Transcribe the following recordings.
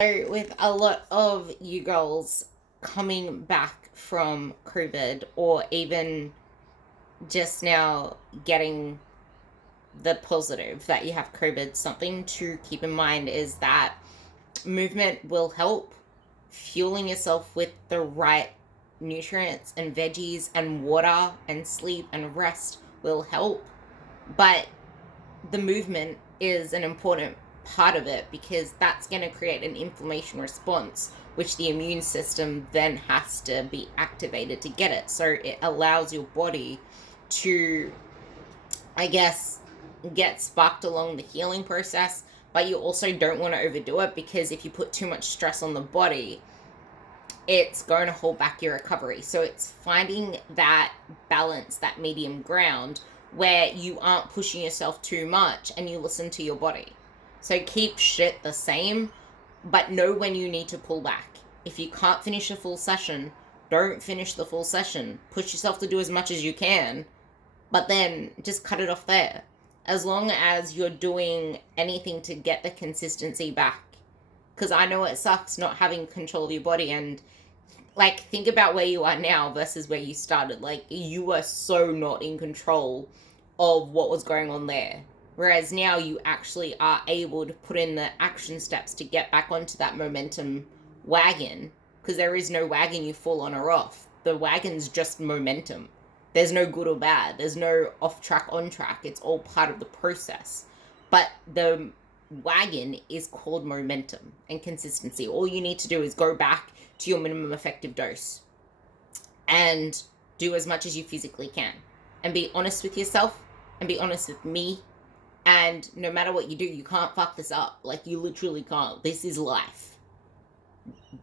So, with a lot of you girls coming back from COVID, or even just now getting the positive that you have COVID, something to keep in mind is that movement will help. Fueling yourself with the right nutrients and veggies and water and sleep and rest will help. But the movement is an important part of it because that's going to create an inflammation response, which the immune system then has to be activated to get it. So it allows your body to, I guess, get sparked along the healing process. But you also don't want to overdo it, because if you put too much stress on the body, it's going to hold back your recovery. So it's finding that balance, that medium ground, where you aren't pushing yourself too much and you listen to your body. So keep shit the same, but know when you need to pull back. If you can't finish a full session, don't finish the full session. Push yourself to do as much as you can, but then just cut it off there. As long as you're doing anything to get the consistency back. Because I know it sucks not having control of your body, and like, think about where you are now versus where you started. Like, you were so not in control of what was going on there. Whereas now you actually are able to put in the action steps to get back onto that momentum wagon. Because there is no wagon you fall on or off. The wagon's just momentum. There's no good or bad. There's no off track, on track. It's all part of the process. But the wagon is called momentum and consistency. All you need to do is go back to your minimum effective dose and do as much as you physically can, and be honest with yourself and be honest with me. And no matter what you do, you can't fuck this up. Like, you literally can't. This is life.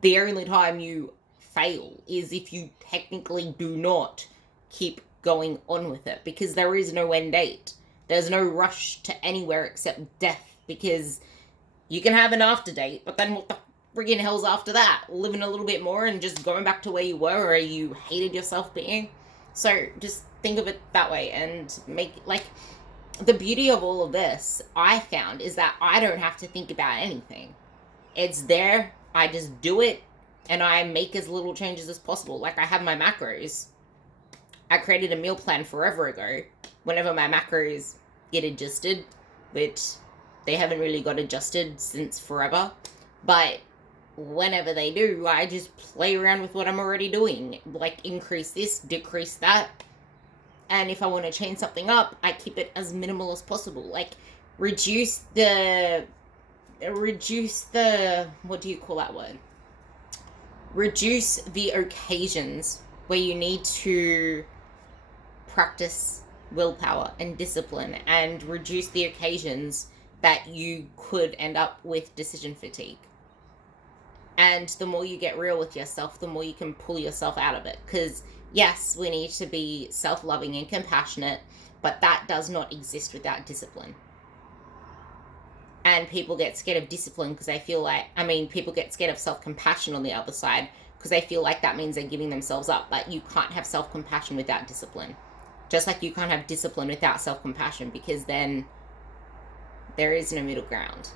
The only time you fail is if you technically do not keep going on with it, because there is no end date. There's no rush to anywhere except death, because you can have an after date, but then what the friggin' hell's after that? Living a little bit more and just going back to where you were, or you hated yourself being. So just think of it that way, and make, like, the beauty of all of this, I found, is that I don't have to think about anything. It's there, I just do it, and I make as little changes as possible. Like, I have my macros. I created a meal plan forever ago. Whenever my macros get adjusted, which they haven't really got adjusted since forever, but whenever they do, I just play around with what I'm already doing. Like, increase this, decrease that. And if I want to change something up, I keep it as minimal as possible. Like, reduce the, what do you call that word? Reduce the occasions where you need to practice willpower and discipline, and reduce the occasions that you could end up with decision fatigue. And the more you get real with yourself, the more you can pull yourself out of it. Because yes, we need to be self-loving and compassionate, but that does not exist without discipline. And people get scared of discipline because they feel like, people get scared of self-compassion on the other side because they feel like that means they're giving themselves up. But you can't have self-compassion without discipline. Just like you can't have discipline without self-compassion, because then there is no middle ground.